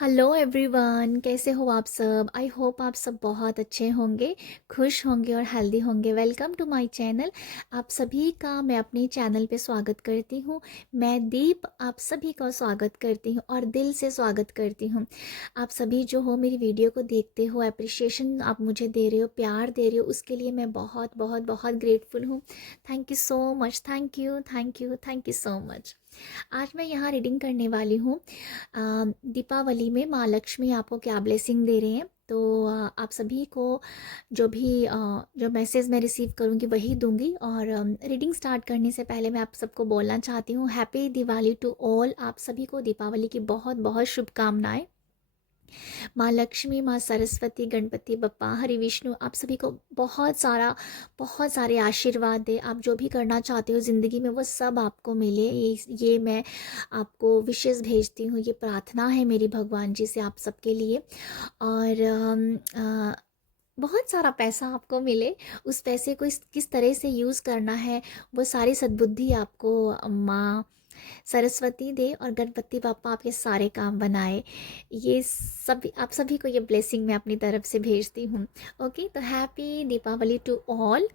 Hello everyone, कैसे हो आप सब। आई होप आप सब बहुत अच्छे होंगे, खुश होंगे और हेल्दी होंगे। Welcome to my channel. आप सभी का मैं अपने चैनल पे स्वागत करती हूँ। मैं दीप आप सभी का स्वागत करती हूँ और दिल से स्वागत करती हूँ। आप सभी जो हो मेरी वीडियो को देखते हो, अप्रिशिएशन आप मुझे दे रहे हो, प्यार दे रहे हो, उसके लिए मैं बहुत बहुत बहुत ग्रेटफुल हूँ। Thank you so much. Thank you thank you thank you so much. आज मैं यहाँ रीडिंग करने वाली हूँ। दीपावली में माँ लक्ष्मी आपको क्या ब्लेसिंग दे रहे हैं। तो आप सभी को जो मैसेज मैं रिसीव करूँगी वही दूंगी। और रीडिंग स्टार्ट करने से पहले मैं आप सबको बोलना चाहती हूँ, हैप्पी दिवाली टू ऑल। आप सभी को दीपावली की बहुत बहुत शुभकामनाएं। माँ लक्ष्मी, माँ सरस्वती, गणपति बप्पा, हरि विष्णु आप सभी को बहुत सारे आशीर्वाद दे। आप जो भी करना चाहते हो ज़िंदगी में वो सब आपको मिले। ये मैं आपको विशेष भेजती हूँ, ये प्रार्थना है मेरी भगवान जी से आप सबके लिए। और बहुत सारा पैसा आपको मिले। उस पैसे को किस तरह से यूज़ करना है, वो सारी सद्बुद्धि आपको माँ सरस्वती दे और गणपति बापा आपके सारे काम बनाए। ये सभी आप सभी को ये ब्लेसिंग मैं अपनी तरफ से भेजती हूँ। ओके, तो हैप्पी दीपावली टू ऑल।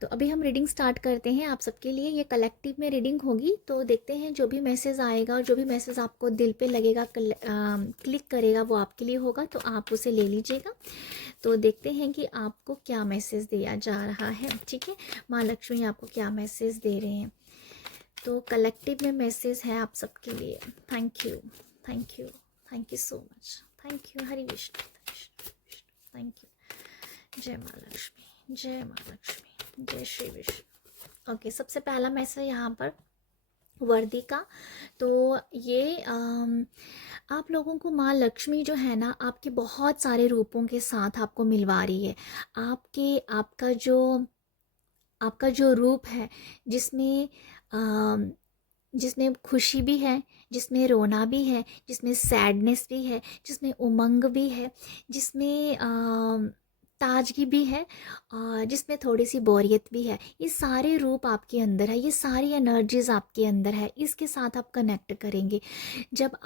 तो अभी हम रीडिंग स्टार्ट करते हैं। आप सबके लिए ये कलेक्टिव में रीडिंग होगी, तो देखते हैं जो भी मैसेज आएगा और जो भी मैसेज आपको दिल पे लगेगा, क्लिक करेगा, वो आपके लिए होगा, तो आप उसे ले लीजिएगा। तो देखते हैं कि आपको क्या मैसेज दिया जा रहा है। ठीक है, माँ लक्ष्मी आपको क्या मैसेज दे रहे हैं। तो कलेक्टिव में मैसेज है आप सबके लिए। Thank you thank you thank you so much. Thank you Hari Vishnu, thank you. जय माँ लक्ष्मी, जय माँ लक्ष्मी, जय श्री विष्णु। ओके, सबसे पहला मैसेज यहाँ पर वर्दी का। तो ये आप लोगों को माँ लक्ष्मी जो है ना, आपके बहुत सारे रूपों के साथ आपको मिलवा रही है। आपके आपका जो रूप है, जिसमें जिसमें खुशी भी है, जिसमें रोना भी है, जिसमें सैडनेस भी है, जिसमें उमंग भी है, जिसमें ताजगी भी है, और जिसमें थोड़ी सी बोरियत भी है। ये सारे रूप आपके अंदर है, ये सारी एनर्जीज आपके अंदर है। इसके साथ आप कनेक्ट करेंगे। जब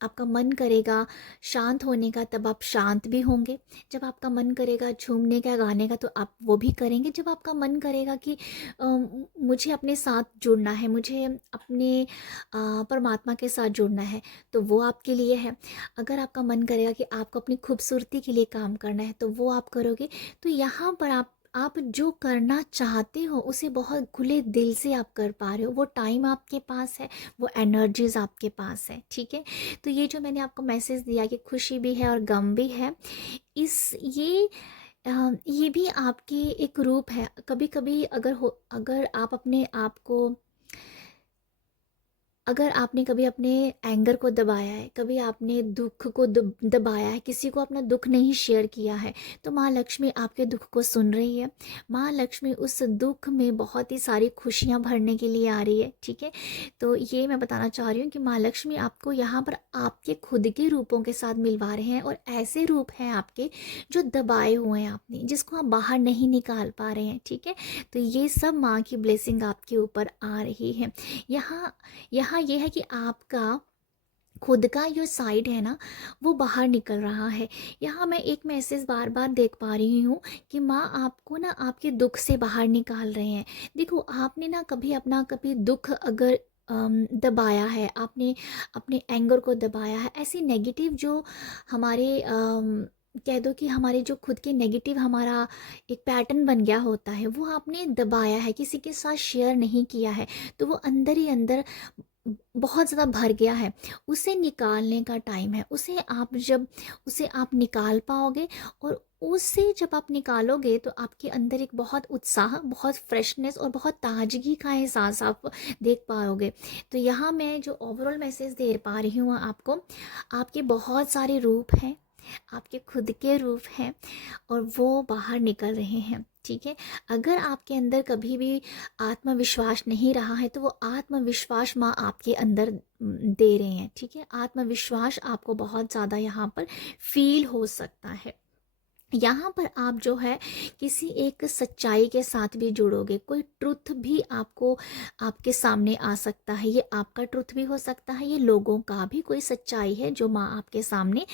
आपका मन करेगा शांत होने का, तब आप शांत भी होंगे। जब आपका मन करेगा झूमने का, गाने का, तो आप वो भी करेंगे। जब आपका मन करेगा कि मुझे अपने साथ जुड़ना है, मुझे अपने परमात्मा के साथ जुड़ना है, तो वो आपके लिए है। अगर आपका मन करेगा कि आपको अपनी खूबसूरती के लिए काम करना है, तो वो आप करोगे। तो यहाँ पर आप जो करना चाहते हो उसे बहुत खुले दिल से आप कर पा रहे हो। वो टाइम आपके पास है, वो एनर्जीज आपके पास है। ठीक है, तो ये जो मैंने आपको मैसेज दिया कि खुशी भी है और गम भी है, इस ये भी आपकी एक रूप है। कभी कभी अगर आप अपने आप को, अगर आपने कभी अपने एंगर को दबाया है, कभी आपने दुख को दबाया है, किसी को अपना दुख नहीं शेयर किया है, तो माँ लक्ष्मी आपके दुख को सुन रही है। माँ लक्ष्मी उस दुख में बहुत ही सारी खुशियाँ भरने के लिए आ रही है। ठीक है, तो ये मैं बताना चाह रही हूँ कि माँ लक्ष्मी आपको यहाँ पर आपके खुद के रूपों के साथ मिलवा रहे हैं। और ऐसे रूप हैं आपके जो दबाए हुए हैं आपने, जिसको आप बाहर नहीं निकाल पा रहे हैं। ठीक है, तो ये सब माँ की ब्लेसिंग आपके ऊपर आ रही है। यहाँ यहाँ ये है कि आपका खुद का जो साइड है ना, वो बाहर निकल रहा है। यहाँ मैं एक मैसेज बार बार देख पा रही हूँ कि माँ आपको ना आपके दुख से बाहर निकाल रहे हैं। देखो, आपने ना कभी दुख अगर दबाया है, आपने अपने एंगर को दबाया है, ऐसी नेगेटिव जो हमारे कह दो कि हमारे जो खुद के नेगेटिव हमारा एक पैटर्न बन गया होता है, वो आपने दबाया है, किसी के साथ शेयर नहीं किया है, तो वो अंदर ही अंदर बहुत ज़्यादा भर गया है। उसे निकालने का टाइम है। उसे आप निकाल पाओगे, और उससे जब आप निकालोगे तो आपके अंदर एक बहुत उत्साह, बहुत फ्रेशनेस और बहुत ताजगी का एहसास आप देख पाओगे। तो यहाँ मैं जो ओवरऑल मैसेज दे पा रही हूँ आपको, आपके बहुत सारे रूप हैं, आपके खुद के रूप हैं, और वो बाहर निकल रहे हैं। ठीक है, अगर आपके अंदर कभी भी आत्मविश्वास नहीं रहा है, तो वो आत्मविश्वास माँ आपके अंदर दे रहे हैं। ठीक है, आत्मविश्वास आपको बहुत ज़्यादा यहाँ पर फील हो सकता है। यहाँ पर आप जो है किसी एक सच्चाई के साथ भी जुड़ोगे, कोई ट्रुथ भी आपको आपके सामने आ सकता है, ये आपका ट्रुथ भी हो सकता है, ये लोगों का भी कोई सच्चाई है जो माँ आपके सामने,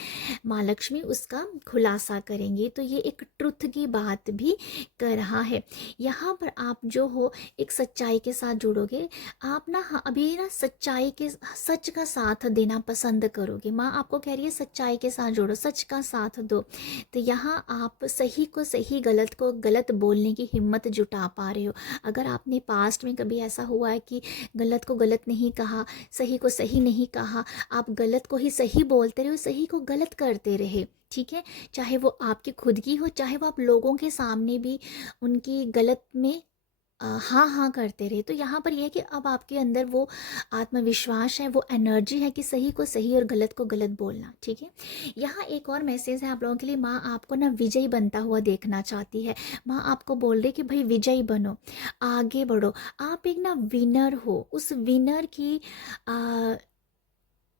माँ लक्ष्मी उसका खुलासा करेंगी। तो ये एक ट्रुथ की बात भी कर रहा है। यहाँ पर आप जो हो एक सच्चाई के साथ जुड़ोगे, आप ना हाँ अभी ना सच्चाई के सच का साथ देना पसंद करोगे। माँ आपको कह रही है सच्चाई के साथ जुड़ो, सच का साथ दो। तो यहाँ आप सही को सही, गलत को गलत बोलने की हिम्मत जुटा पा रहे हो। अगर आपने पास्ट में कभी ऐसा हुआ है कि गलत को गलत नहीं कहा, सही को सही नहीं कहा, आप गलत को ही सही बोलते रहे, सही को गलत करते रहे, ठीक है, चाहे वो आपकी खुद की हो, चाहे वो आप लोगों के सामने भी उनकी गलत में हाँ हाँ करते रहे। तो यहाँ पर यह है कि अब आपके अंदर वो आत्मविश्वास है, वो एनर्जी है कि सही को सही और गलत को गलत बोलना, ठीक है। यहाँ एक और मैसेज है आप लोगों के लिए। माँ आपको ना विजयी बनता हुआ देखना चाहती है। माँ आपको बोल रही है कि भाई विजयी बनो, आगे बढ़ो, आप एक ना विनर हो। उस विनर की आ,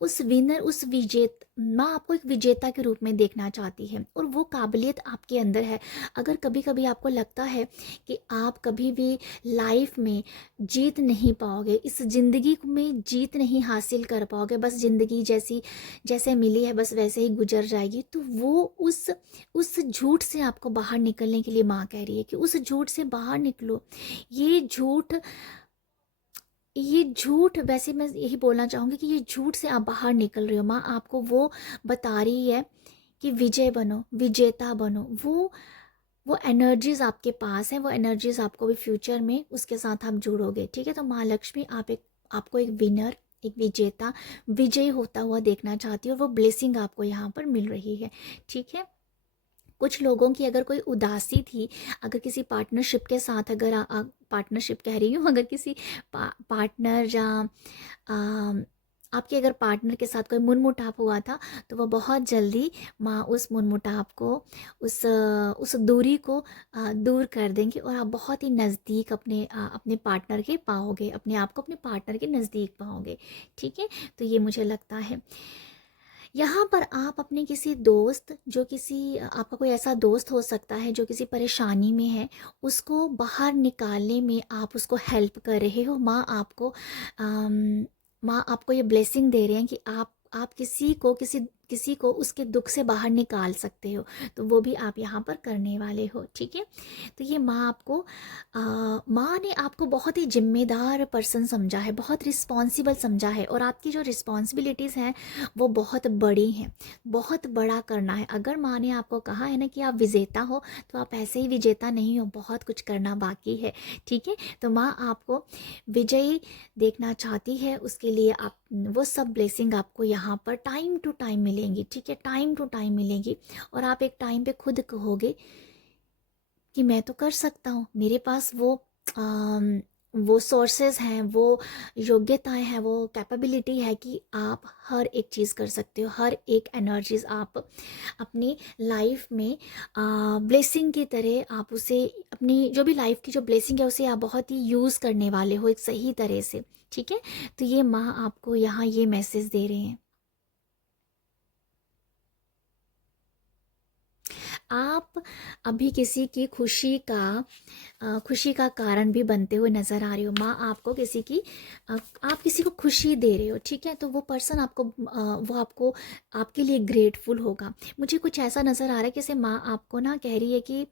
उस विनर उस विजेत माँ आपको एक विजेता के रूप में देखना चाहती है, और वो काबिलियत आपके अंदर है। अगर कभी कभी आपको लगता है कि आप कभी भी लाइफ में जीत नहीं पाओगे, इस ज़िंदगी में जीत नहीं हासिल कर पाओगे, बस ज़िंदगी जैसी जैसे मिली है बस वैसे ही गुजर जाएगी, तो वो उस झूठ से आपको बाहर निकलने के लिए माँ कह रही है कि उस झूठ से बाहर निकलो। ये झूठ वैसे मैं यही बोलना चाहूँगी कि ये झूठ से आप बाहर निकल रहे हो। माँ आपको वो बता रही है कि विजय बनो, विजेता बनो। वो एनर्जीज आपके पास है, वो एनर्जीज आपको भी फ्यूचर में उसके साथ आप जुड़ोगे, ठीक है। तो माँ लक्ष्मी आपको एक विनर, एक विजेता, विजयी होता हुआ देखना चाहती है, और वो ब्लेसिंग आपको यहाँ पर मिल रही है, ठीक है। कुछ लोगों की अगर कोई उदासी थी, अगर किसी पार्टनरशिप के साथ, अगर पार्टनरशिप कह रही हूँ, अगर किसी पार्टनर या आपके अगर पार्टनर के साथ कोई मुनमुटाव हुआ था, तो वो बहुत जल्दी माँ उस मुनमुटाव को, उस दूरी को दूर कर देंगे, और आप बहुत ही नज़दीक अपने पार्टनर के पाओगे, अपने आप को अपने पार्टनर के नज़दीक पाओगे, ठीक है। तो ये मुझे लगता है। यहाँ पर आप अपने किसी दोस्त, जो किसी आपका कोई ऐसा दोस्त हो सकता है जो किसी परेशानी में है, उसको बाहर निकालने में आप उसको हेल्प कर रहे हो। माँ आपको ये ब्लेसिंग दे रहे हैं कि आप किसी को उसके दुख से बाहर निकाल सकते हो, तो वो भी आप यहाँ पर करने वाले हो, ठीक है। तो ये माँ ने आपको बहुत ही जिम्मेदार पर्सन समझा है, बहुत रिस्पॉन्सिबल समझा है, और आपकी जो रिस्पॉन्सिबिलिटीज़ हैं वो बहुत बड़ी हैं, बहुत बड़ा करना है। अगर माँ ने आपको कहा है ना कि आप विजेता हो, तो आप ऐसे ही विजेता नहीं हो, बहुत कुछ करना बाकी है, ठीक है। तो माँ आपको विजयी देखना चाहती है, उसके लिए आप वो सब ब्लेसिंग आपको यहाँ पर टाइम टू टाइम मिलेंगी, ठीक है, टाइम टू टाइम मिलेंगी। और आप एक टाइम पे खुद कहोगे कि मैं तो कर सकता हूँ, मेरे पास वो सोर्सेज हैं, वो योग्यताएं हैं, वो कैपेबिलिटी है कि आप हर एक चीज़ कर सकते हो, हर एक एनर्जीज आप अपनी लाइफ में ब्लेसिंग की तरह आप उसे, अपनी जो भी लाइफ की जो ब्लेसिंग है उसे आप बहुत ही यूज़ करने वाले हो एक सही तरह से, ठीक है। तो ये माँ आपको यहाँ ये मैसेज दे रहे हैं। आप अभी किसी की खुशी का कारण भी बनते हुए नज़र आ रहे हो। माँ आपको आप किसी को खुशी दे रहे हो, ठीक है। तो वो पर्सन वो आपको आपके लिए ग्रेटफुल होगा। मुझे कुछ ऐसा नज़र आ रहा है कि जैसे माँ आपको ना कह रही है कि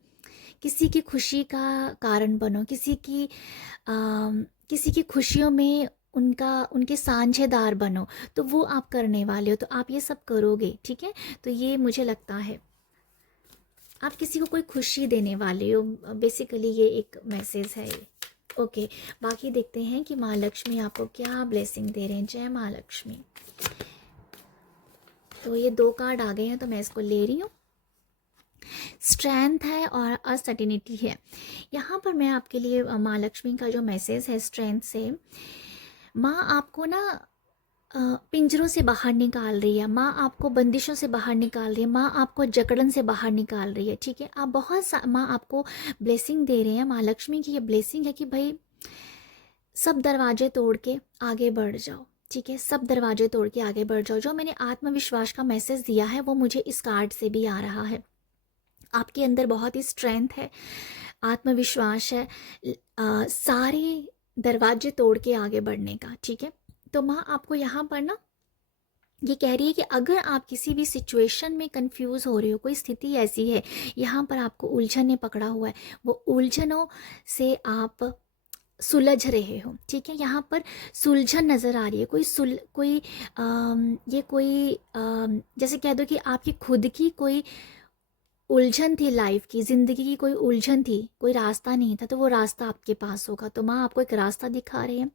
किसी की खुशी का कारण बनो, किसी की खुशियों में उनके साझेदार बनो। तो वो आप करने वाले हो, तो आप ये सब करोगे, ठीक है। तो ये मुझे लगता है आप किसी को कोई खुशी देने वाले हो, बेसिकली ये एक मैसेज है ये। ओके, बाकी देखते हैं कि माँ लक्ष्मी आपको क्या ब्लेसिंग दे रहे हैं। जय माँ लक्ष्मी। तो ये 2 कार्ड आ गए हैं, तो मैं इसको ले रही हूँ। स्ट्रेंथ है और असर्टिनिटी है। यहाँ पर मैं आपके लिए माँ लक्ष्मी का जो मैसेज है स्ट्रेंथ से, माँ आपको ना पिंजरों से बाहर निकाल रही है, माँ आपको बंदिशों से बाहर निकाल रही है, माँ आपको जकड़न से बाहर निकाल रही है, ठीक है। माँ आपको ब्लेसिंग दे रहे हैं। माँ लक्ष्मी की ये ब्लेसिंग है कि भाई सब दरवाजे तोड़ के आगे बढ़ जाओ, ठीक है, सब दरवाजे तोड़ के आगे बढ़ जाओ। जो मैंने आत्मविश्वास का मैसेज दिया है वो मुझे इस कार्ड से भी आ रहा है। आपके अंदर बहुत ही स्ट्रेंथ है, आत्मविश्वास है, सारे दरवाजे तोड़ के आगे बढ़ने का। ठीक है, तो माँ आपको यहाँ पर ना ये कह रही है कि अगर आप किसी भी सिचुएशन में कंफ्यूज हो रहे हो, कोई स्थिति ऐसी है यहाँ पर आपको उलझन ने पकड़ा हुआ है, वो उलझनों से आप सुलझ रहे हो। ठीक है, यहाँ पर सुलझन नज़र आ रही है, ये कोई जैसे कह दो कि आपकी खुद की कोई उलझन थी, लाइफ की, ज़िंदगी की कोई उलझन थी, कोई रास्ता नहीं था, तो वो रास्ता आपके पास होगा। तो माँ आपको एक रास्ता दिखा रहे हैं,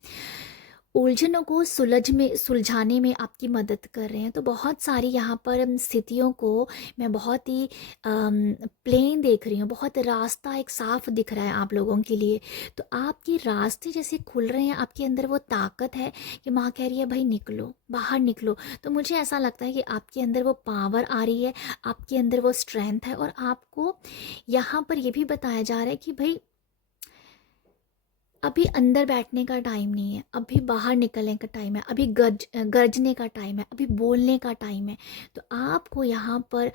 उलझनों को सुलझाने में आपकी मदद कर रहे हैं। तो बहुत सारी यहाँ पर स्थितियों को मैं बहुत ही प्लेन देख रही हूँ, बहुत रास्ता एक साफ दिख रहा है आप लोगों के लिए। तो आपके रास्ते जैसे खुल रहे हैं, आपके अंदर वो ताकत है कि माँ कह रही है भाई निकलो, बाहर निकलो। तो मुझे ऐसा लगता है कि आपके अंदर वो पावर आ रही है, आपके अंदर वो स्ट्रेंथ है, और आपको यहाँ पर ये भी बताया जा रहा है कि भाई अभी अंदर बैठने का टाइम नहीं है, अभी बाहर निकलने का टाइम है, अभी गरजने का टाइम है, अभी बोलने का टाइम है। तो आपको यहाँ पर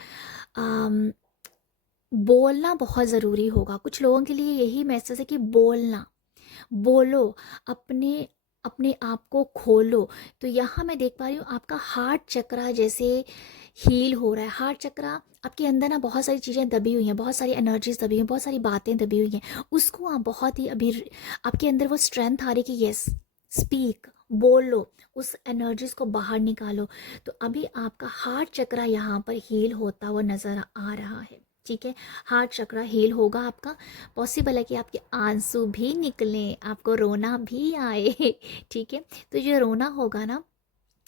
आम, बोलना बहुत ज़रूरी होगा। कुछ लोगों के लिए यही मैसेज है कि बोलना, बोलो, अपने अपने आप को खोलो। तो यहाँ मैं देख पा रही हूँ आपका हार्ट चक्रा जैसे हील हो रहा है। हार्ट चक्रा, आपके अंदर ना बहुत सारी चीज़ें दबी हुई हैं, बहुत सारी एनर्जीज दबी हुई हैं, बहुत सारी बातें दबी हुई हैं, उसको आप बहुत ही अभी आपके अंदर वो स्ट्रेंथ आ रही है कि यस, स्पीक, बोलो, उस एनर्जीज को बाहर निकालो। तो अभी आपका हार्ट चक्रा यहाँ पर हील होता हुआ नज़र आ रहा है। ठीक है, हार्ट चक्रा हील होगा आपका। पॉसिबल है कि आपके आंसू भी निकलें, आपको रोना भी आए। ठीक है, तो जो रोना होगा ना,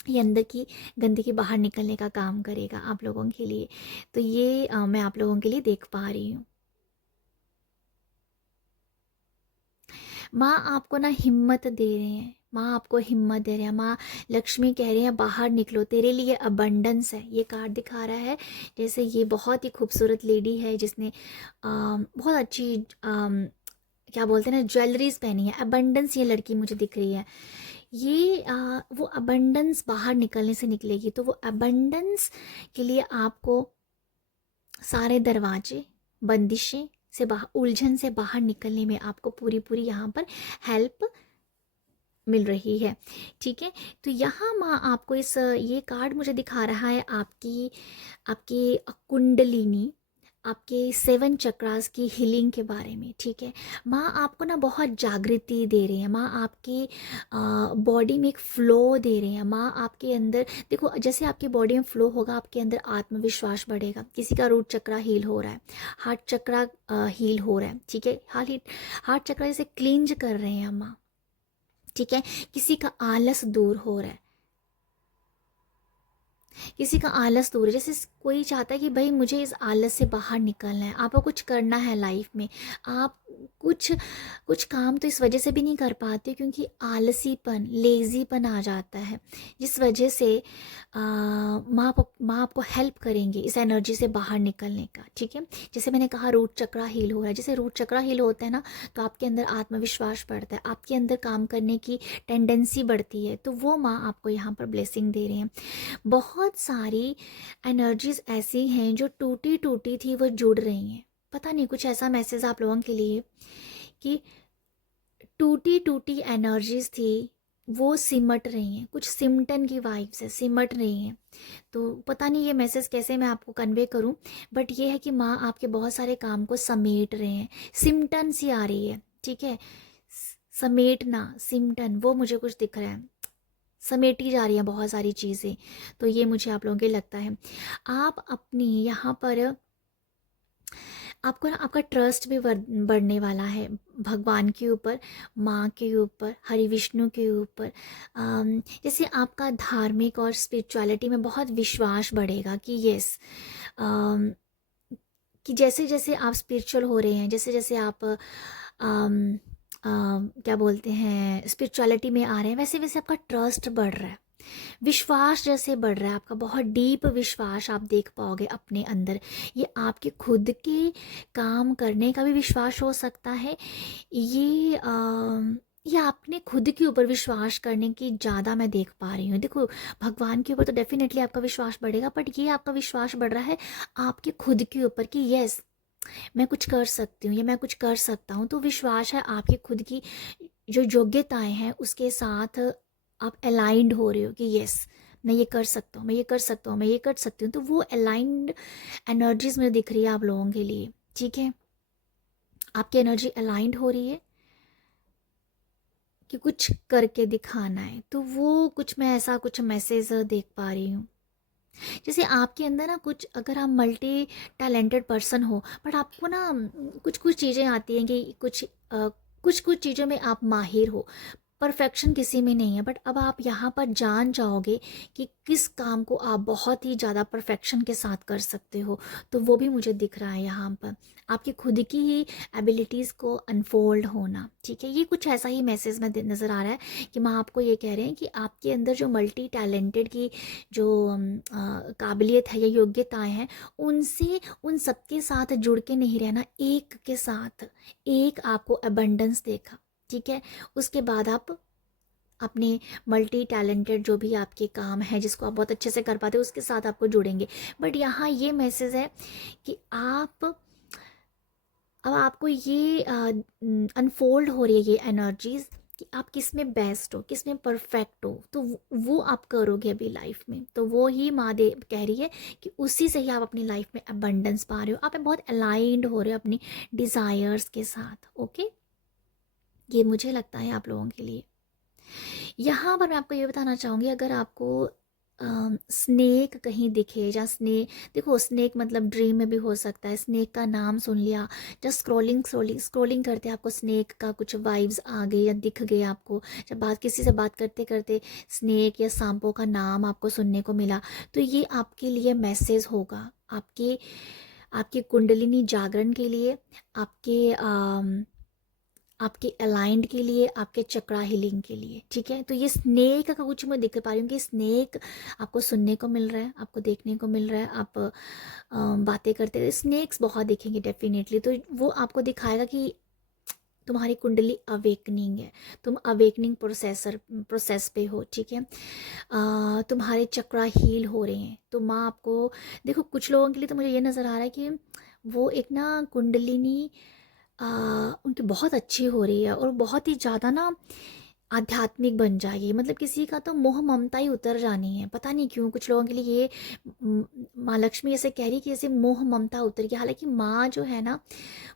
ये अंदर की गंदगी बाहर निकलने का काम करेगा आप लोगों के लिए। तो ये मैं आप लोगों के लिए देख पा रही हूँ। माँ आपको ना हिम्मत दे रहे हैं, माँ आपको हिम्मत दे रहे हैं। माँ लक्ष्मी कह रहे हैं बाहर निकलो, तेरे लिए अबंडेंस है। ये कार्ड दिखा रहा है जैसे ये बहुत ही खूबसूरत लेडी है जिसने बहुत अच्छी क्या बोलते हैं ना, ज्वेलरीज पहनी है। अबंडेंस ये लड़की मुझे दिख रही है, ये वो अबंडेंस बाहर निकलने से निकलेगी। तो वो अबंडेंस के लिए आपको सारे दरवाजे, बंदिशें से बाहर, उलझन से बाहर निकलने में आपको पूरी पूरी यहाँ पर हेल्प मिल रही है। ठीक है, तो यहाँ माँ आपको ये कार्ड मुझे दिखा रहा है आपकी आपकी कुंडलिनी, आपके 7 चक्रास की हीलिंग के बारे में। ठीक है, माँ आपको ना बहुत जागृति दे रहे हैं, माँ आपकी बॉडी में एक फ्लो दे रहे हैं। माँ आपके अंदर देखो, जैसे आपकी बॉडी में फ्लो होगा, आपके अंदर आत्मविश्वास बढ़ेगा। किसी का रूट चक्रा हील हो रहा है, हार्ट चक्रा हील हो रहा है। ठीक है, हार्ट चक्रा जैसे क्लींज कर रहे हैं माँ। ठीक है, किसी का आलस दूर हो रहा है, किसी का आलस दूर है। जैसे कोई चाहता है कि भाई मुझे इस आलस से बाहर निकलना है, आपको कुछ करना है लाइफ में, आप कुछ कुछ काम तो इस वजह से भी नहीं कर पाते क्योंकि आलसीपन, लेज़ीपन आ जाता है, जिस वजह से माँ आपको हेल्प करेंगे इस एनर्जी से बाहर निकलने का। ठीक है, जैसे मैंने कहा रूट चक्रा हील हो रहा है, जैसे रूट चक्रा हील होता है ना, तो आपके अंदर आत्मविश्वास बढ़ता है, आपके अंदर काम करने की टेंडेंसी बढ़ती है। तो वो माँ आपको यहाँ पर ब्लेसिंग दे रहे हैं। बहुत सारी एनर्जीज ऐसी हैं जो टूटी टूटी थी, वो जुड़ रही हैं। पता नहीं, कुछ ऐसा मैसेज आप लोगों के लिए कि टूटी टूटी एनर्जीज थी वो सिमट रही हैं, कुछ सिमटन की वाइब्स है, सिमट रही हैं। तो पता नहीं ये मैसेज कैसे मैं आपको कन्वे करूं, बट ये है कि माँ आपके बहुत सारे काम को समेट रहे हैं, सिमटन सी आ रही है। ठीक है, समेटना, सिमटन, वो मुझे कुछ दिख रहा है, समेटी जा रही हैं बहुत सारी चीज़ें। तो ये मुझे आप लोगों के लगता है। आप अपनी यहाँ पर आपको ना आपका ट्रस्ट भी बढ़ने वाला है भगवान के ऊपर, माँ के ऊपर, हरि विष्णु के ऊपर। जैसे आपका धार्मिक और स्पिरिचुअलिटी में बहुत विश्वास बढ़ेगा कि यस, कि जैसे जैसे आप स्पिरिचुअल हो रहे हैं, जैसे जैसे आप क्या बोलते हैं, स्पिरिचुअलिटी में आ रहे हैं, वैसे वैसे आपका ट्रस्ट बढ़ रहा है, विश्वास जैसे बढ़ रहा है आपका, बहुत डीप विश्वास आप देख पाओगे अपने अंदर। ये आपके खुद के काम करने का भी विश्वास हो सकता है, ये ये आपने खुद के ऊपर विश्वास करने की ज़्यादा मैं देख पा रही हूँ। देखो, भगवान के ऊपर तो डेफिनेटली आपका विश्वास बढ़ेगा, बट ये आपका विश्वास बढ़ रहा है आपके खुद के ऊपर कि यस, मैं कुछ कर सकती हूँ या मैं कुछ कर सकता हूँ, तो विश्वास है आपकी खुद की जो योग्यताएं हैं उसके साथ आप अलाइंड हो रहे हो कि यस मैं ये कर सकता हूँ, मैं ये कर सकता हूँ, मैं ये कर सकती हूँ। तो वो अलाइंड एनर्जीज मुझे दिख रही है आप लोगों के लिए। ठीक है, आपकी एनर्जी अलाइंड हो रही है कि कुछ करके दिखाना है। तो वो कुछ मैं ऐसा कुछ मैसेज देख पा रही हूँ, जैसे आपके अंदर ना कुछ, अगर आप मल्टी टैलेंटेड पर्सन हो बट आपको ना कुछ कुछ चीज़ें आती हैं कि कुछ कुछ चीज़ों में आप माहिर हो, परफेक्शन किसी में नहीं है, बट अब आप यहाँ पर जान जाओगे कि किस काम को आप बहुत ही ज़्यादा परफेक्शन के साथ कर सकते हो। तो वो भी मुझे दिख रहा है यहाँ पर, आपकी खुद की ही एबिलिटीज़ को अनफोल्ड होना। ठीक है, ये कुछ ऐसा ही मैसेज में नज़र आ रहा है कि माँ आपको ये कह रहे हैं कि आपके अंदर जो मल्टी टैलेंटेड की जो काबिलियत है या योग्यताएं हैं, उनसे उन सबके साथ जुड़ के नहीं रहना, एक के साथ एक आपको अबंडेंस देखा। ठीक है, उसके बाद आप अपने मल्टी टैलेंटेड जो भी आपके काम है जिसको आप बहुत अच्छे से कर पाते हो उसके साथ आपको जुड़ेंगे। बट यहाँ ये मैसेज है कि आप, अब आपको ये अनफोल्ड हो रही है ये एनर्जीज कि आप किस में बेस्ट हो, किस में परफेक्ट हो। तो वो आप करोगे अभी लाइफ में। तो वो ही महादेव कह रही है कि उसी से ही आप अपनी लाइफ में अबंडेंस पा रहे हो, आप बहुत अलाइंड हो रहे हो अपनी डिज़ायर्स के साथ। ओके, ये मुझे लगता है आप लोगों के लिए। यहाँ पर मैं आपको ये बताना चाहूँगी, अगर आपको स्नेक कहीं दिखे या स्नेक, देखो स्नेक मतलब ड्रीम में भी हो सकता है, स्नेक का नाम सुन लिया, जस्ट स्क्रॉलिंग स्क्रॉलिंग स्क्रॉलिंग करते आपको स्नेक का कुछ वाइब्स आ गए या दिख गए आपको, जब बात किसी से बात करते करते स्नेक या सांपों का नाम आपको सुनने को मिला, तो ये आपके लिए मैसेज होगा, आपके आपकी कुंडलिनी जागरण के लिए, आपके आपके अलाइंड के लिए, आपके चक्रा हीलिंग के लिए। ठीक है, तो ये स्नेक का कुछ मैं दिख पा रही हूँ कि स्नेक आपको सुनने को मिल रहा है, आपको देखने को मिल रहा है, आप बातें करते रहे, स्नेक्स बहुत दिखेंगे डेफिनेटली। तो वो आपको दिखाएगा कि तुम्हारी कुंडली अवेकनिंग है, तुम अवेकनिंग प्रोसेस पे हो। ठीक है, तुम्हारे चक्रा हील हो रहे हैं। तो माँ आपको, देखो कुछ लोगों के लिए तो मुझे ये नज़र आ रहा है कि वो एक ना कुंडलिनी उनकी बहुत अच्छी हो रही है और बहुत ही ज़्यादा ना आध्यात्मिक बन जाएगी। मतलब किसी का तो मोह ममता ही उतर जानी है, पता नहीं क्यों कुछ लोगों के लिए ये माँ लक्ष्मी ऐसे कह रही कि जैसे मोह ममता उतर गया। हालांकि माँ जो है ना,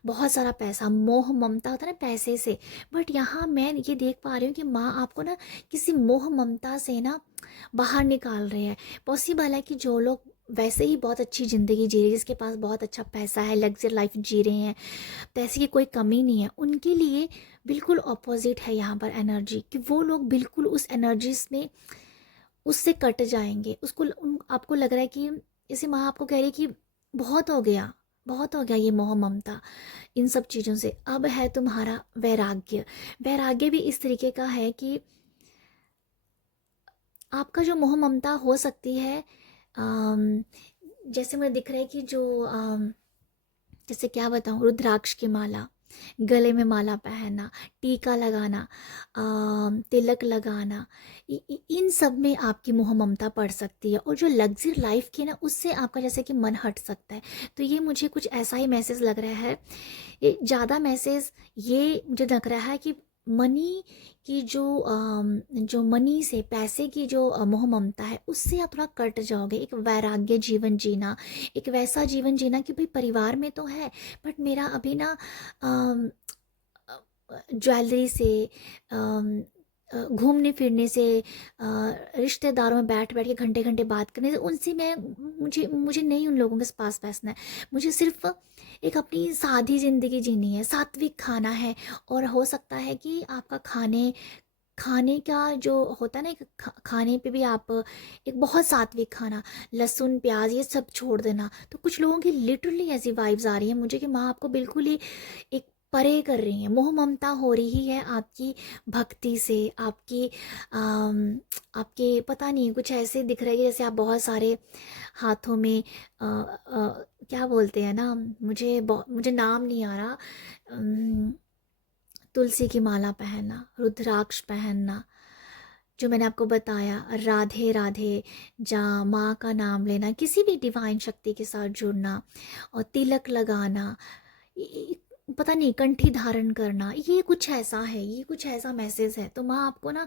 बहुत सारा पैसा, मोह ममता होता है ना पैसे से, बट यहाँ मैं ये देख पा रही हूँ कि माँ आपको ना किसी मोह ममता से ना बाहर निकाल रहे हैं। पॉसिबल है कि जो लोग वैसे ही बहुत अच्छी ज़िंदगी जी रहे हैं, जिसके पास बहुत अच्छा पैसा है, लग्जरी लाइफ जी रहे हैं, पैसे की कोई कमी नहीं है, उनके लिए बिल्कुल ऑपोजिट है यहाँ पर एनर्जी, कि वो लोग बिल्कुल उस एनर्जीज में उससे कट जाएंगे। आपको लग रहा है कि जैसे माँ आपको कह रही है कि बहुत हो गया, बहुत हो गया ये मोह ममता इन सब चीज़ों से, अब है तुम्हारा वैराग्य। वैराग्य भी इस तरीके का है कि आपका जो मोह ममता हो सकती है, अम, जैसे मुझे दिख रहा है कि जो जैसे क्या बताऊँ, रुद्राक्ष की माला, गले में माला पहनना, टीका लगाना, तिलक लगाना, इन सब में आपकी मोह ममता पड़ सकती है। और जो लग्जरी लाइफ की ना, उससे आपका जैसे कि मन हट सकता है। तो ये मुझे कुछ ऐसा ही मैसेज लग रहा है, ये ज़्यादा मैसेज ये मुझे लग रहा है कि मनी की जो मनी से, पैसे की जो मोह ममता है, उससे आप थोड़ा कट जाओगे। एक वैराग्य जीवन जीना, एक वैसा जीवन जीना कि भाई परिवार में तो है बट मेरा अभी ना ज्वेलरी से, घूमने फिरने से, रिश्तेदारों में बैठ बैठ के घंटे घंटे बात करने से, उनसे मैं, मुझे मुझे नहीं उन लोगों के पास बैठना है। मुझे सिर्फ एक अपनी सादी ज़िंदगी जीनी है, सात्विक खाना है। और हो सकता है कि आपका खाने खाने का जो होता है ना, एक खाने पे भी आप एक बहुत सात्विक खाना, लहसुन प्याज ये सब छोड़ देना। तो कुछ लोगों की लिटरली ऐसी वाइब्स आ रही है मुझे कि माँ आपको बिल्कुल ही एक परे कर रही हैं, मोह ममता हो रही है आपकी भक्ति से, आपकी आपके पता नहीं कुछ ऐसे दिख रही है जैसे आप बहुत सारे हाथों में क्या बोलते हैं ना, मुझे नाम नहीं आ रहा, तुलसी की माला पहनना, रुद्राक्ष पहनना, जो मैंने आपको बताया, राधे राधे, जा माँ का नाम लेना, किसी भी डिवाइन शक्ति के साथ जुड़ना और तिलक लगाना, पता नहीं कंठी धारण करना, ये कुछ ऐसा है, ये कुछ ऐसा मैसेज है। तो माँ आपको ना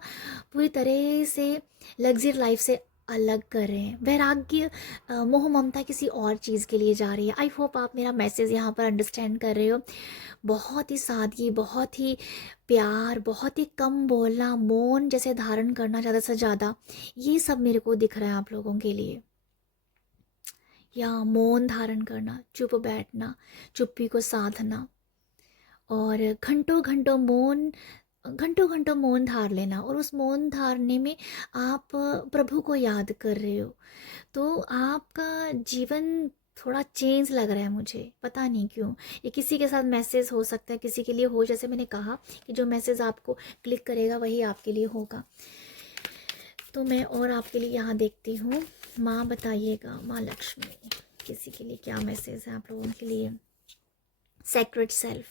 पूरी तरह से लग्जरी लाइफ से अलग कर रहे हैं। वैराग्य, मोह ममता किसी और चीज़ के लिए जा रही है। आई होप आप मेरा मैसेज यहाँ पर अंडरस्टैंड कर रहे हो। बहुत ही सादगी, बहुत ही प्यार, बहुत ही कम बोलना, मौन जैसे धारण करना ज़्यादा से ज़्यादा, ये सब मेरे को दिख रहा है आप लोगों के लिए। या मौन धारण करना, चुप बैठना, चुप्पी को साधना, और घंटों घंटों मौन, घंटों घंटों मौन धार लेना, और उस मौन धारने में आप प्रभु को याद कर रहे हो। तो आपका जीवन थोड़ा चेंज लग रहा है मुझे, पता नहीं क्यों। ये किसी के साथ मैसेज हो सकता है, किसी के लिए हो, जैसे मैंने कहा कि जो मैसेज आपको क्लिक करेगा वही आपके लिए होगा। तो मैं और आपके लिए यहाँ देखती हूँ। माँ बताइएगा, माँ लक्ष्मी, किसी के लिए क्या मैसेज है आप लोगों के लिए। Secret self,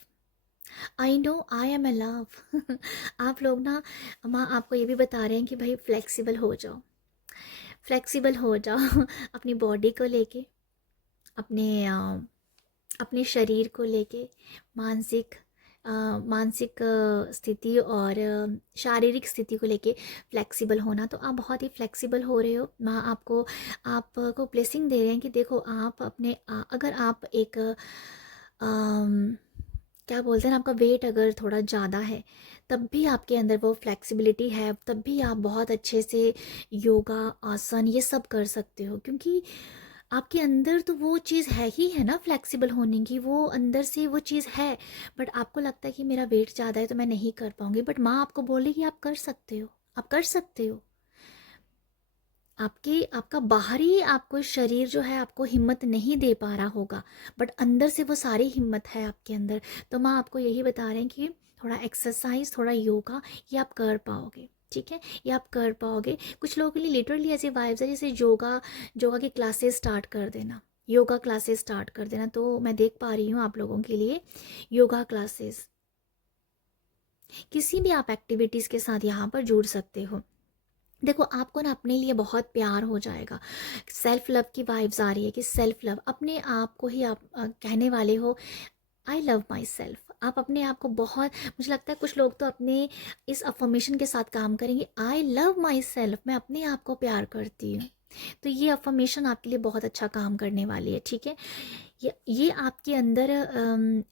I know I am a love. आप लोग ना, माँ आपको ये भी बता रहे हैं कि भाई फ्लेक्सिबल हो जाओ, फ्लेक्सिबल हो जाओ अपनी बॉडी को लेके, अपने अपने शरीर को लेके, मानसिक मानसिक स्थिति और शारीरिक स्थिति को लेके फ्लेक्सिबल होना। तो आप बहुत ही फ्लेक्सिबल हो रहे हो। माँ आपको ब्लेसिंग दे रहे हैं कि देखो आप अपने अगर आप एक क्या बोलते हैं ना, आपका वेट अगर थोड़ा ज़्यादा है तब भी आपके अंदर वो फ्लेक्सिबिलिटी है, तब भी आप बहुत अच्छे से योगा, आसन ये सब कर सकते हो, क्योंकि आपके अंदर तो वो चीज़ है ही है ना, फ्लेक्सिबल होने की, वो अंदर से वो चीज़ है। बट आपको लगता है कि मेरा वेट ज़्यादा है तो मैं नहीं कर पाऊंगी, बट माँ आपको बोले कि आप कर सकते हो, आप कर सकते हो। आपका बाहरी आपको शरीर जो है आपको हिम्मत नहीं दे पा रहा होगा, बट अंदर से वो सारी हिम्मत है आपके अंदर। तो माँ आपको यही बता रहे हैं कि थोड़ा एक्सरसाइज, थोड़ा योगा, ये आप कर पाओगे, ठीक है, ये आप कर पाओगे। कुछ लोगों के लिए लिटरली ऐसे वाइब्स है जैसे योगा, योगा की क्लासेस स्टार्ट कर देना, योगा क्लासेस स्टार्ट कर देना। तो मैं देख पा रही हूँ आप लोगों के लिए योगा क्लासेस, किसी भी आप एक्टिविटीज़ के साथ यहाँ पर जुड़ सकते हो। देखो आपको ना अपने लिए बहुत प्यार हो जाएगा। सेल्फ लव की वाइब्स आ रही है कि सेल्फ लव, अपने आप को ही आप कहने वाले हो, आई लव माई सेल्फ। आप अपने आप को बहुत, मुझे लगता है कुछ लोग तो अपने इस अफर्मेशन के साथ काम करेंगे, आई लव माई सेल्फ, मैं अपने आप को प्यार करती हूँ। तो ये अफर्मेशन आपके लिए बहुत अच्छा काम करने वाली है, ठीक है। ये आपके अंदर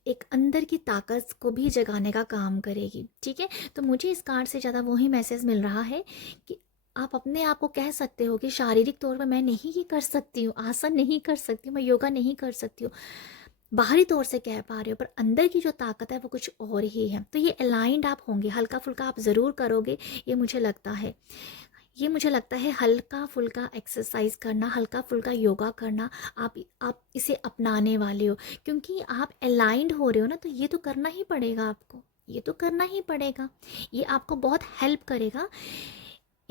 एक अंदर की ताकत को भी जगाने का काम करेगी, ठीक है। तो मुझे इस कार्ड से ज़्यादा वही मैसेज मिल रहा है कि आप अपने आप को कह सकते हो कि शारीरिक तौर पर मैं नहीं ये कर सकती हूँ, आसन नहीं कर सकती हूँ, मैं योगा नहीं कर सकती हूँ, बाहरी तौर से कह पा रहे हो, पर अंदर की जो ताकत है वो कुछ और ही है। तो ये अलाइंड आप होंगे, हल्का फुल्का आप ज़रूर करोगे, ये मुझे लगता है। ये मुझे लगता है हल्का फुल्का एक्सरसाइज करना, हल्का फुल्का योगा करना, आप इसे अपनाने वाले हो, क्योंकि आप अलाइंड हो रहे हो ना, तो ये तो करना ही पड़ेगा आपको, ये तो करना ही पड़ेगा। ये आपको बहुत हेल्प करेगा,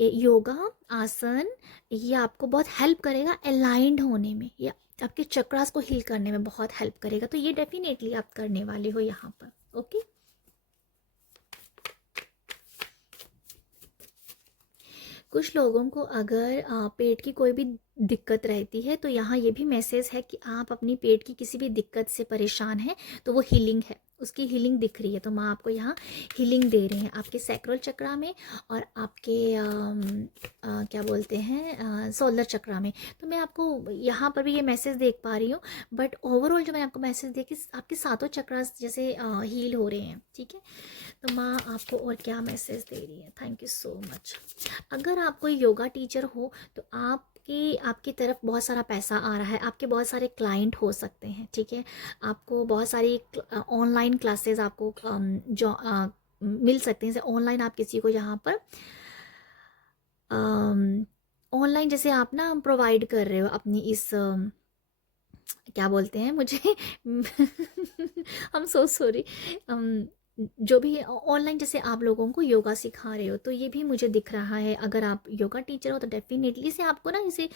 योगा, आसन, ये आपको बहुत हेल्प करेगा अलाइंड होने में, ये आपके चक्रास को हील करने में बहुत हेल्प करेगा। तो ये डेफिनेटली आप करने वाले हो यहाँ पर, ओके। कुछ लोगों को अगर पेट की कोई भी दिक्कत रहती है, तो यहाँ ये भी मैसेज है कि आप अपनी पेट की किसी भी दिक्कत से परेशान हैं तो वो हीलिंग है, उसकी हीलिंग दिख रही है। तो माँ आपको यहाँ हीलिंग दे रही हैं आपके सैक्रल चक्रा में और आपके क्या बोलते हैं सोलर चक्रा में। तो मैं आपको यहाँ पर भी ये मैसेज देख पा रही हूँ, बट ओवरऑल जो मैं आपको मैसेज देखी, आपके सातों चक्रा जैसे हील हो रहे हैं, ठीक है। तो माँ आपको और क्या मैसेज दे रही है, थैंक यू सो मच। अगर आप कोई योगा टीचर हो तो आपकी तरफ बहुत सारा पैसा आ रहा है, आपके बहुत सारे क्लाइंट हो सकते हैं, ठीक है। आपको बहुत सारी ऑनलाइन क्लासेस आपको जो मिल सकते हैं। जैसे ऑनलाइन आप किसी को यहाँ पर ऑनलाइन जैसे आप ना प्रोवाइड कर रहे हो अपनी इस क्या बोलते हैं मुझे हम सो सॉरी, जो भी ऑनलाइन जैसे आप लोगों को योगा सिखा रहे हो, तो ये भी मुझे दिख रहा है। अगर आप योगा टीचर हो तो डेफिनेटली से आपको ना इसे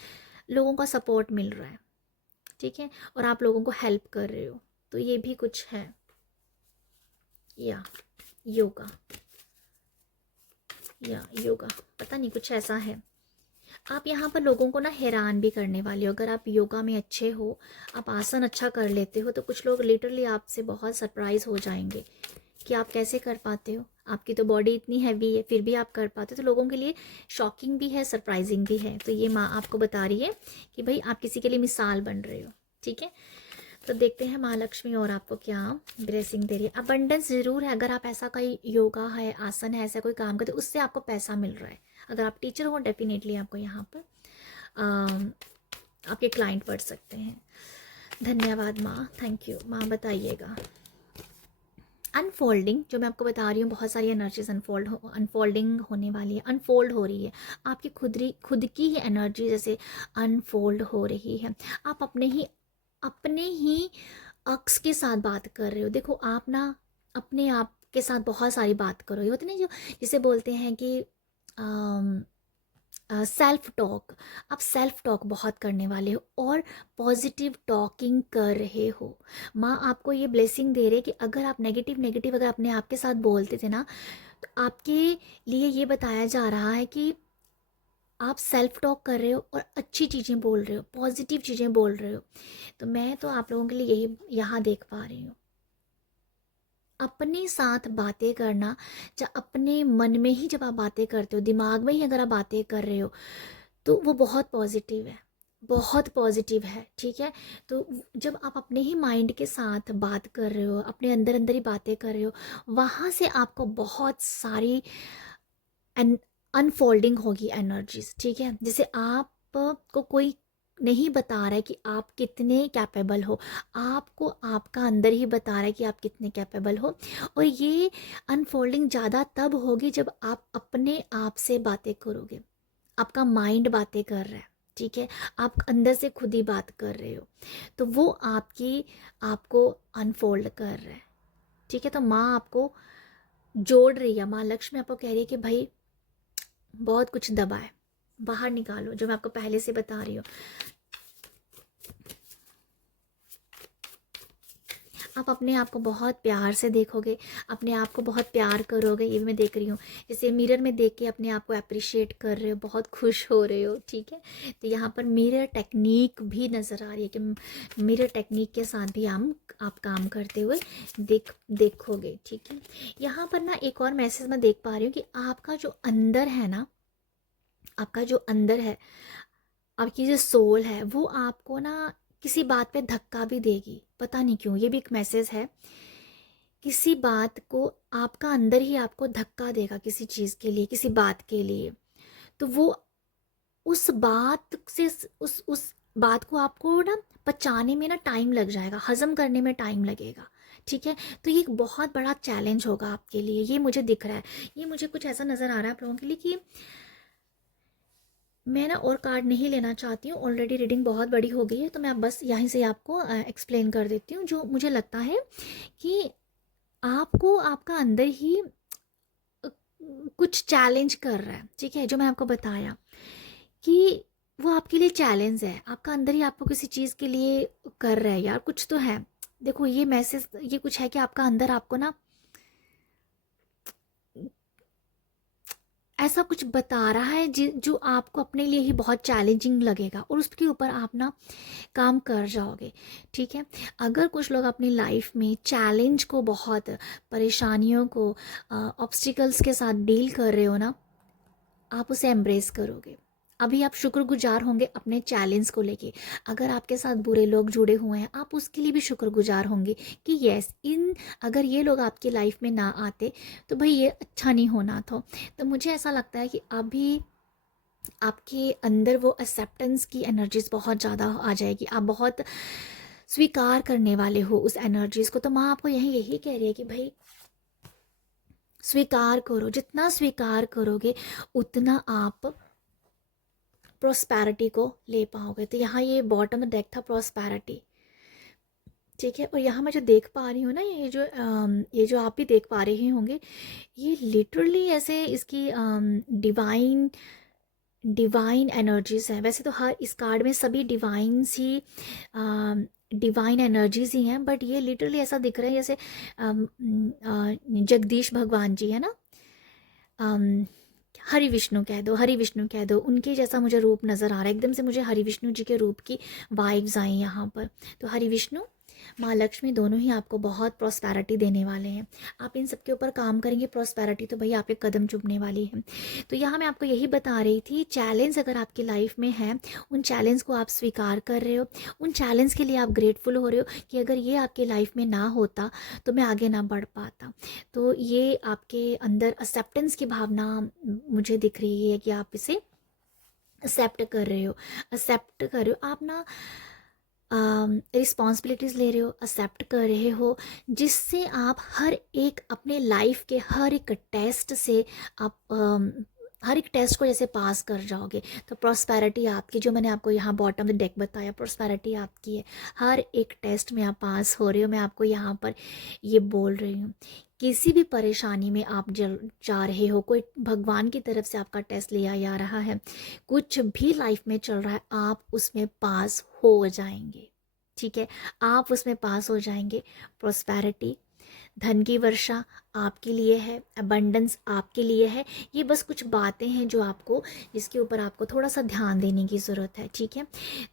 लोगों का सपोर्ट मिल रहा है, ठीक है, और आप लोगों को हेल्प कर रहे हो, तो ये भी कुछ है। या योगा, या योगा, पता नहीं कुछ ऐसा है। आप यहाँ पर लोगों को ना हैरान भी करने वाले हो। अगर आप योगा में अच्छे हो, आप आसन अच्छा कर लेते हो, तो कुछ लोग लिटरली आपसे बहुत सरप्राइज हो जाएंगे कि आप कैसे कर पाते हो। आपकी तो बॉडी इतनी हैवी है फिर भी आप कर पाते हो, तो लोगों के लिए शॉकिंग भी है, सरप्राइजिंग भी है। तो ये माँ आपको बता रही है कि भाई आप किसी के लिए मिसाल बन रहे हो, ठीक है। तो देखते हैं माँ लक्ष्मी और आपको क्या ब्लेसिंग दे रही है। अबंडेंस ज़रूर है, अगर आप ऐसा कोई योगा है, आसन है, ऐसा कोई काम करते हो, उससे आपको पैसा मिल रहा है। अगर आप टीचर हो डेफिनेटली आपको यहाँ पर आपके क्लाइंट बढ़ सकते हैं। धन्यवाद माँ, थैंक यू माँ, बताइएगा। अनफोल्डिंग, जो मैं आपको बता रही हूँ, बहुत सारी एनर्जीज अनफोल्डिंग होने वाली है, अनफोल्ड हो रही है। आपकी खुद की ही एनर्जी जैसे अनफोल्ड हो रही है। आप अपने ही अक्स के साथ बात कर रहे हो। देखो आप ना अपने आप के साथ बहुत सारी बात कर रहे हो, होते ना जो जिसे बोलते हैं कि सेल्फ टॉक। आप सेल्फ टॉक बहुत करने वाले हो और पॉजिटिव टॉकिंग कर रहे हो। माँ आपको ये ब्लेसिंग दे रहे कि अगर आप नेगेटिव नेगेटिव अगर अपने आप के साथ बोलते थे ना, तो आपके लिए ये बताया जा रहा है कि आप सेल्फ टॉक कर रहे हो और अच्छी चीज़ें बोल रहे हो, पॉजिटिव चीज़ें बोल रहे हो। तो मैं तो आप लोगों के लिए यही यहाँ देख पा रही हूँ। अपने साथ बातें करना, या अपने मन में ही जब आप बातें करते हो, दिमाग में ही अगर आप बातें कर रहे हो, तो वो बहुत पॉजिटिव है, बहुत पॉजिटिव है, ठीक है। तो जब आप अपने ही माइंड के साथ बात कर रहे हो, अपने अंदर अंदर ही बातें कर रहे हो, वहाँ से आपको बहुत सारी अनफोल्डिंग होगी एनर्जीज, ठीक है। जैसे आप को कोई नहीं बता रहा है कि आप कितने कैपेबल हो, आपको आपका अंदर ही बता रहा है कि आप कितने कैपेबल हो। और ये अनफोल्डिंग ज़्यादा तब होगी जब आप अपने आप से बातें करोगे, आपका माइंड बातें कर रहा है, ठीक है। आप अंदर से खुद ही बात कर रहे हो, तो वो आपको अनफोल्ड कर रहा है, ठीक है। तो माँ आपको जोड़ रही है, माँ लक्ष्मी आपको कह रही है कि भाई बहुत कुछ दबा है, बाहर निकालो, जो मैं आपको पहले से बता रही हूँ। आप अपने आप को बहुत प्यार से देखोगे, अपने आप को बहुत प्यार करोगे, ये भी मैं देख रही हूँ। जैसे मिरर में देख के अपने आप को अप्रिशिएट कर रहे हो, बहुत खुश हो रहे हो, ठीक है। तो यहाँ पर मिरर टेक्निक भी नज़र आ रही है कि मिरर टेक्निक के साथ भी आप काम करते हुए देखोगे, ठीक है। यहाँ पर ना एक और मैसेज मैं देख पा रही हूँ कि आपका जो अंदर है ना, आपका जो अंदर है, आपकी जो सोल है, वो आपको ना किसी बात पे धक्का भी देगी, पता नहीं क्यों। ये भी एक मैसेज है, किसी बात को आपका अंदर ही आपको धक्का देगा, किसी चीज़ के लिए, किसी बात के लिए। तो वो उस बात से उस बात को आपको ना पचाने में ना टाइम लग जाएगा, हजम करने में टाइम लगेगा, ठीक है। तो ये एक बहुत बड़ा चैलेंज होगा आपके लिए, ये मुझे दिख रहा है। ये मुझे कुछ ऐसा नज़र आ रहा है आप लोगों के लिए कि मैं ना और कार्ड नहीं लेना चाहती हूँ, ऑलरेडी रीडिंग बहुत बड़ी हो गई है। तो मैं बस यहीं से आपको एक्सप्लेन कर देती हूँ। जो मुझे लगता है कि आपको आपका अंदर ही अ, कुछ चैलेंज कर रहा है, ठीक है। जो मैं आपको बताया कि वो आपके लिए चैलेंज है, आपका अंदर ही आपको किसी चीज़ के लिए कर रहा है, यार कुछ तो है। देखो ये मैसेज ये कुछ है कि आपका अंदर आपको ना ऐसा कुछ बता रहा है जो आपको अपने लिए ही बहुत चैलेंजिंग लगेगा, और उसके ऊपर आप ना काम कर जाओगे, ठीक है। अगर कुछ लोग अपनी लाइफ में चैलेंज को, बहुत परेशानियों को, ऑब्स्टिकल्स के साथ डील कर रहे हो ना, आप उसे एम्ब्रेस करोगे। अभी आप शुक्रगुजार होंगे अपने चैलेंज को लेके। अगर आपके साथ बुरे लोग जुड़े हुए हैं, आप उसके लिए भी शुक्रगुजार होंगे कि यस, अगर ये लोग आपकी लाइफ में ना आते तो भाई ये अच्छा नहीं होना था। तो मुझे ऐसा लगता है कि अभी आपके अंदर वो एक्सेप्टेंस की एनर्जीज बहुत ज़्यादा आ जाएगी, आप बहुत स्वीकार करने वाले हो उस एनर्जीज को। तो माँ आपको यही कह रही है कि भाई स्वीकार करो, जितना स्वीकार करोगे उतना आप प्रोस्पैरिटी को ले पाओगे। तो यहाँ ये बॉटम डेक था प्रोस्पैरिटी, ठीक है। और यहाँ मैं जो देख पा रही हूँ ना, ये जो आप भी देख पा रहे होंगे, ये लिटरली ऐसे इसकी डिवाइन एनर्जीज हैं। वैसे तो हर इस कार्ड में सभी डिवाइन एनर्जीज ही हैं, बट ये लिटरली ऐसा दिख रहा है जैसे जगदीश भगवान जी है ना, हरि विष्णु कह दो, हरि विष्णु कह दो, उनके जैसा मुझे रूप नज़र आ रहा है, एकदम से मुझे हरि विष्णु जी के रूप की वाइब्स आई यहाँ पर। तो हरि विष्णु, माँ लक्ष्मी दोनों ही आपको बहुत प्रॉस्पैरिटी देने वाले हैं। आप इन सब के ऊपर काम करेंगे, प्रॉस्पैरिटी तो भई आपके कदम चूमने वाली है। तो यहाँ मैं आपको यही बता रही थी, चैलेंज अगर आपकी लाइफ में है, उन चैलेंज को आप स्वीकार कर रहे हो, उन चैलेंज के लिए आप ग्रेटफुल हो रहे हो कि अगर ये आपकी लाइफ में ना होता तो मैं आगे ना बढ़ पाता। तो ये आपके अंदर एक्सेप्टेंस की भावना मुझे दिख रही है कि आप इसे एक्सेप्ट कर रहे हो, एक्सेप्ट कर रहे हो आप ना, रिस्पॉन्सिबिलिटीज़ ले रहे हो, एक्सेप्ट कर रहे हो, जिससे आप हर एक अपने लाइफ के हर एक टेस्ट से आप हर एक टेस्ट को जैसे पास कर जाओगे। तो प्रॉस्पैरिटी आपकी, जो मैंने आपको यहाँ बॉटम में डेक बताया, प्रॉस्पैरिटी आपकी है। हर एक टेस्ट में आप पास हो रहे हो, मैं आपको यहाँ पर ये बोल रही हूँ। किसी भी परेशानी में आप जल जा रहे हो, कोई भगवान की तरफ से आपका टेस्ट लिया जा रहा है, कुछ भी लाइफ में चल रहा है, आप उसमें पास हो जाएंगे। ठीक है, आप उसमें पास हो जाएंगे। प्रॉस्पैरिटी, धन की वर्षा आपके लिए है, अबंडेंस आपके लिए है। ये बस कुछ बातें हैं जो आपको, जिसके ऊपर आपको थोड़ा सा ध्यान देने की ज़रूरत है। ठीक है,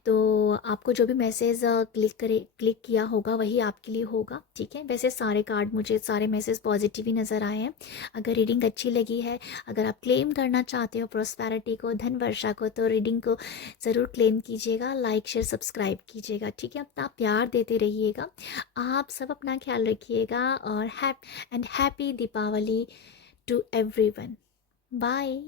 तो आपको जो भी मैसेज क्लिक किया होगा वही आपके लिए होगा। ठीक है, वैसे सारे कार्ड, मुझे सारे मैसेज पॉजिटिव ही नज़र आए हैं। अगर रीडिंग अच्छी लगी है, अगर आप क्लेम करना चाहते हो प्रॉस्पैरिटी को, धन वर्षा को, तो रीडिंग को ज़रूर क्लेम कीजिएगा, लाइक शेयर सब्सक्राइब कीजिएगा। ठीक है, अपना प्यार देते रहिएगा। आप सब अपना ख्याल रखिएगा और happy Deepavali to everyone. Bye.